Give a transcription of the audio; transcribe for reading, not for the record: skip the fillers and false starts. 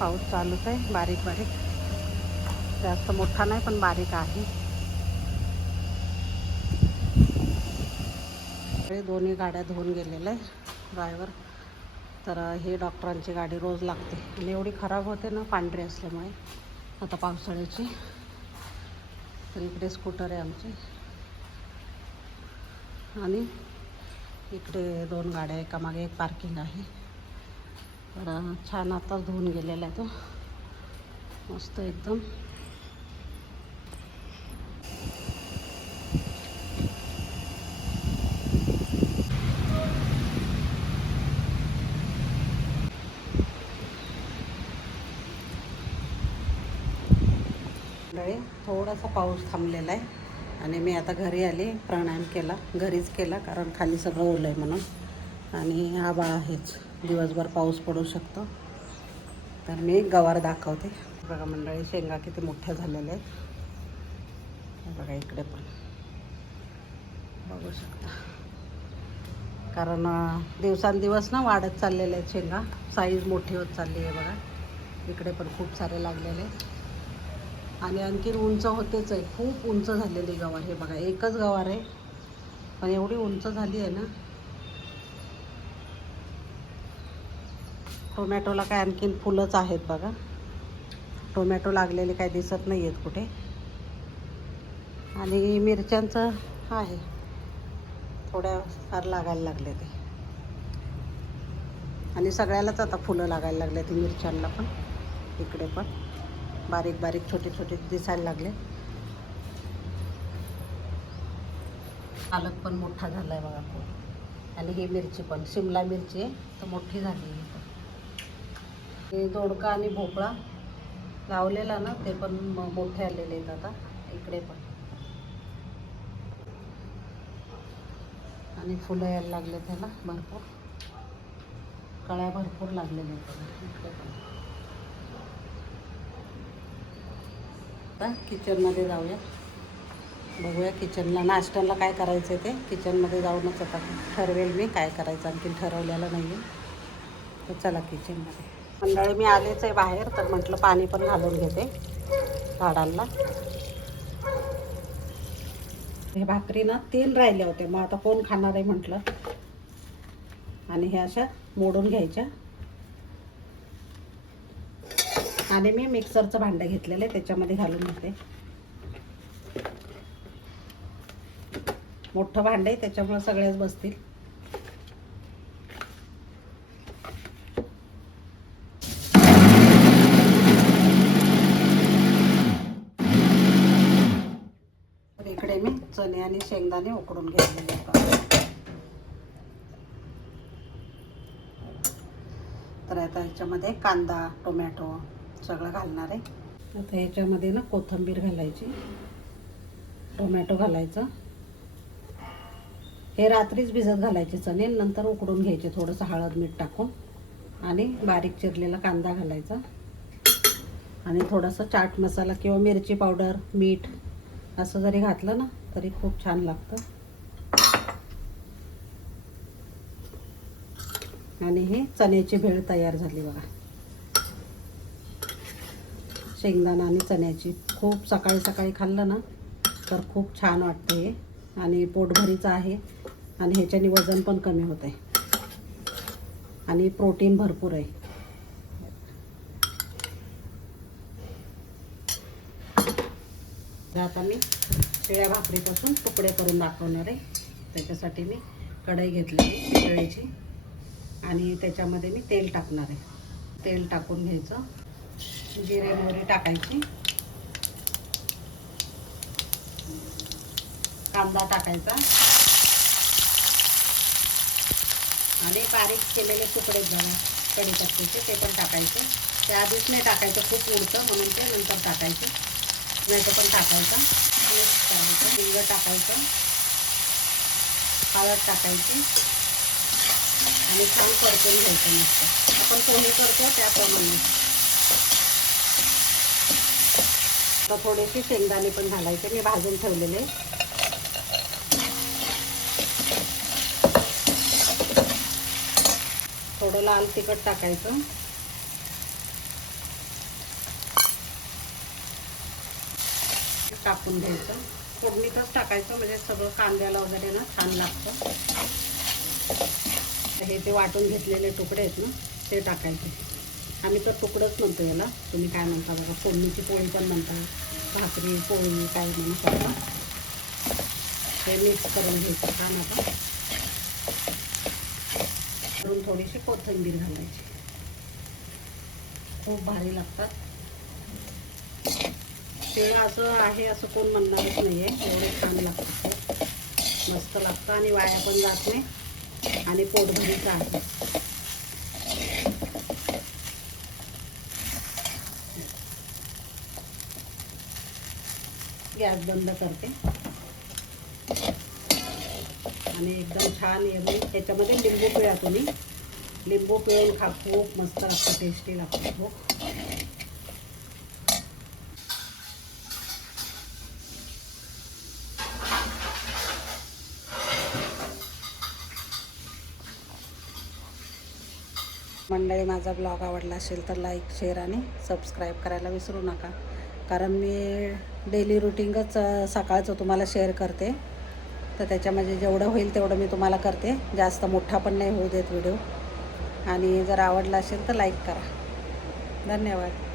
पाऊस चालूच आहे, बारीक बारीक, जास्त मोठा नाही पण बारीक आहे. दोन्ही गाड्या धुवून गेलेल्या आहे ड्रायव्हर. तर हे डॉक्टरांची गाडी रोज लागते आणि एवढी खराब होते ना पांढरी असल्यामुळे आता पावसाळ्याची. तर इकडे स्कूटर आहे आमची आणि इकडे 2 गाड्या, एकामागे एक पार्किंग आहे. तर छान आताच धुवून गेलेला आहे तो, मस्त एकदम. थोडासा पाऊस थांबलेला आहे आणि मी आता घरी आले. प्राणायाम केला, घरीच केला, कारण खाली सगळं ओलं आहे म्हणून. आणि आभाळ आहेच, दिवसभर पाऊस पडू शकतो. तर मी गवार दाखवते. बघा मंडळी, शेंगा किती मोठ्या झालेल्या आहेत. बघा इकडे पण बघू शकता, कारण दिवसांदिवस ना वाढत चाललेले आहेत शेंगा, साईज मोठी होत चालली आहे. बघा इकडे पण खूप सारे लागलेले आहेत आणि आणखीन उंच होतेच आहे, खूप उंच झालेली गवार. हे बघा एकच गवार आहे पण एवढी उंच झाली आहे ना. टोमॅटोला काय आणखीन फुलंच आहेत बघा, टोमॅटो लागलेले काय दिसत नाही आहेत कुठे. आणि मिरच्यांचं आहे, थोड्या फार लागायला लागले ते. आणि सगळ्यालाच आता फुलं लागायला लागले ते, मिरच्यांना पण. इकडे पण बारीक बारीक छोटे छोटे दिसायला लागले. पालक पण मोठा झाला आहे बघा खूप. आणि ही मिरची पण, शिमला मिरची आहे तर मोठी झाली आहे. हे दोडका आणि भोपळा लावलेला ना, ते पण मोठे आलेले आहेत आता इकडे पण. आणि फुलं यायला लागले त्याला भरपूर, कळ्या भरपूर लागलेल्या आहेत त्याला इकडे पण. आता किचनमध्ये जाऊया, बघूया किचनला नाश्त्याला काय करायचं आहे ते. किचनमध्ये जाऊनच आता ठरवेल मी काय करायचं, आणखी ठरवलेलं नाही आहे. तर चला किचनमध्ये. मंडळी मी आलेच आहे बाहेर, तर म्हटलं पाणी पण घालून घेते झाडांना. हे भाकरी ना 3 राहिल्या होत्या, मग आता कोण खाणार आहे म्हटलं. आणि हे अशा मोडून घ्यायच्या. आणि मी मिक्सरचं भांडं घेतलेलं आहे, त्याच्यामध्ये घालून घेते. मोठं भांडं आहे त्याच्यामुळे सगळ्याच बसतील. तर इकडे मी चणे आणि शेंगदाणे उकडून घेतलेले आहेत. तर आता ह्याच्यामध्ये कांदा, टोमॅटो सगळं घालणार आहे. आता ह्याच्यामध्ये ना कोथिंबीर घालायची, टोमॅटो घालायचं. हे रात्रीच भिजत घालायचे चणे, नंतर उकडून घ्यायचे थोडंसं हळद मीठ टाकून. आणि बारीक चिरलेला कांदा घालायचा आणि थोडासा चाट मसाला किंवा मिरची पावडर, मीठ असं जरी घातलं ना तरी खूप छान लागतं. आणि हे चण्याची भेळ तयार झाली बघा, शेंगदाणा आणि चण्याची. खूप सकाळी सकाळी खाल्लं ना तर खूप छान वाटतं हे, आणि पोटभरीचं आहे. आणि ह्याच्याने वजन पण कमी होतं आहे आणि प्रोटीन भरपूर आहे. आता मी शिळ्या भाकरीपासून तुकडे करून दाखवणार आहे. त्याच्यासाठी मी कढई घेतली पितळेची आणि त्याच्यामध्ये मी तेल टाकणार आहे. तेल टाकून घ्यायचं, जिरे मोहरी टाकायची, कांदा टाकायचा आणि बारीक केलेले तुकडे जरा कढीपत्त्याचे ते पण टाकायचे. ते आधीच नाही टाकायचं, खूप उडतं म्हणून ते नंतर टाकायचं. टोमॅटो पण टाकायचा, मिक्स करायचं, हिंग टाकायचं, हळद टाकायची आणि छान परतून घ्यायचं मस्त. आपण पोहे करतो त्याप्रमाणे. आता थोडेसे शेंगदाणे पण घालायचे, मी भाजून ठेवलेले. थोडं लाल तिखट टाकायचं टाकून घ्यायचं. फोडणीतच टाकायचं म्हणजे सगळं कांद्याला वगैरे ना छान लागतं. हे ते वाटून घेतलेले तुकडे आहेत ना ते टाकायचे. आम्ही तर तुकडंच म्हणतो याला, तुम्ही काय म्हणता बघा. फोडणीची पोळी पण म्हणता, भाकरी पोळी काय म्हणू शकता. हे मिक्स करून घ्यायचं छान. आता करून थोडीशी कोथिंबीर घालायची. खूप भारी लागतात. ते असं आहे असं कोण म्हणणारच नाही आहे, एवढे छान लागतात. ते मस्त लागतं आणि वाया पण जात नाही आणि पोटभरीचं आहे. गॅस बंद करते आणि एकदम छान याच्यामध्ये लिंबू पिळा तुम्ही. लिंबू पिळून खा, खूप मस्त लागतं, टेस्टी लागतं खूप. मंडळी, माझा ब्लॉग आवडला असेल तर लाईक, शेअर आणि सबस्क्राईब करायला विसरू नका. कारण मी डेली रुटीनच सकाळचं तुम्हाला शेअर करते, तर त्याच्यामध्ये जेवढं होईल तेवढं मी तुम्हाला करते. जास्त मोठा पण नाही होऊ देत व्हिडिओ. आणि जर आवडला असेल तर लाईक करा. धन्यवाद.